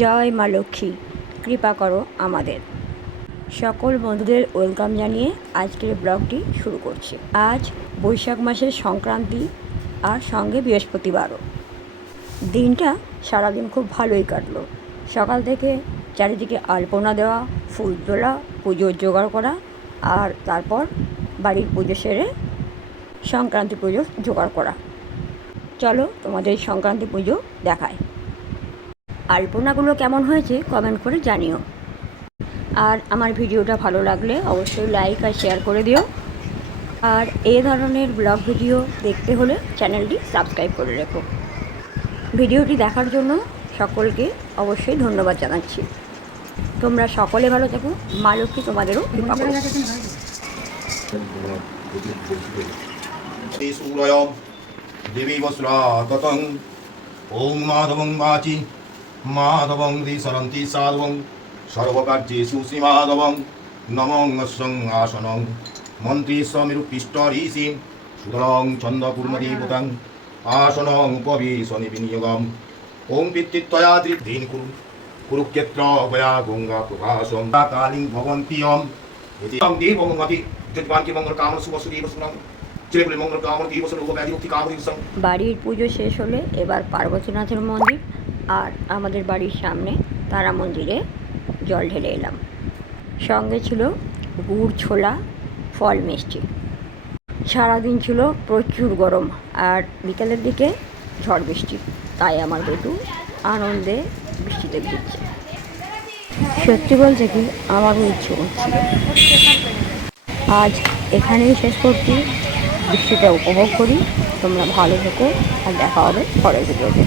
জয় মা লক্ষ্মী, কৃপা করো আমাদের। সকল বন্ধুদের ওয়েলকাম জানিয়ে আজকের ব্লগটি শুরু করছি। আজ বৈশাখ মাসের সংক্রান্তি আর সঙ্গে বৃহস্পতিবারও। দিনটা সারাদিন খুব ভালোই কাটলো। সকাল থেকে চারিদিকে আলপনা দেওয়া, ফুল তোলা, পুজোর জোগাড় করা, আর তারপর বাড়ির পুজো সেরে সংক্রান্তি পুজো জোগাড় করা। চলো তোমাদের সংক্রান্তি পুজো দেখায়। আলপনাগুলো কেমন হয়েছে কমেন্ট করে জানিও। আর আমার ভিডিওটা ভালো লাগলে অবশ্যই লাইক আর শেয়ার করে দিও। আর এই ধরনের ব্লগ ভিডিও দেখতে হলে চ্যানেলটি সাবস্ক্রাইব করে রেখো। ভিডিওটি দেখার জন্য সকলকে অবশ্যই ধন্যবাদ জানাচ্ছি। তোমরা সকলে ভালো থেকো, মা লক্ষ্মী তোমাদেরও কৃপা করুক। দেবী বস্ত্রাগতং ওং মাধবং বাচি মাধবং ঋসরন্তি সাধবং সর্বকার্যেষু শ্রীমাধবং নমং অশ্বং আসনং মন্ত্রী সমিরুপিষ্ট ঋষি সুতরং ছন্দপূর্ণদেবতাং আসনং উপবিশনি বিনিয়োগম ওং পিতৃত্বয়া ধৃদ্ধীন কুরু কুরুক্ষেত্র বয়া গঙ্গা প্রভাসং কালিং ভবন্তিয়ম এতি দেবমঙ্গতি জ্যোতিবানকি মঙ্গল কামন শুভসুদেব সুনং বাড়ির পুজো শেষ হলে এবার পার্বতীনাথের মন্দির আর আমাদের বাড়ির সামনে তারা মন্দিরে জল ঢেলে এলাম। সঙ্গে ছিল গুড়, ছোলা, ফল, মিষ্টি। সারাদিন ছিল প্রচুর গরম আর বিকেলের দিকে ঝড় বৃষ্টি, তাই আমার বেটু আনন্দে বৃষ্টিতে ভিজছে। সত্যি বলতে কি আমারও ইচ্ছে করছে। আজ এখানেই শেষ করছি। বৃষ্টিটা উপভোগ করি। তোমরা ভালো থেকো আর দেখা হবে পরের ভিডিওতে।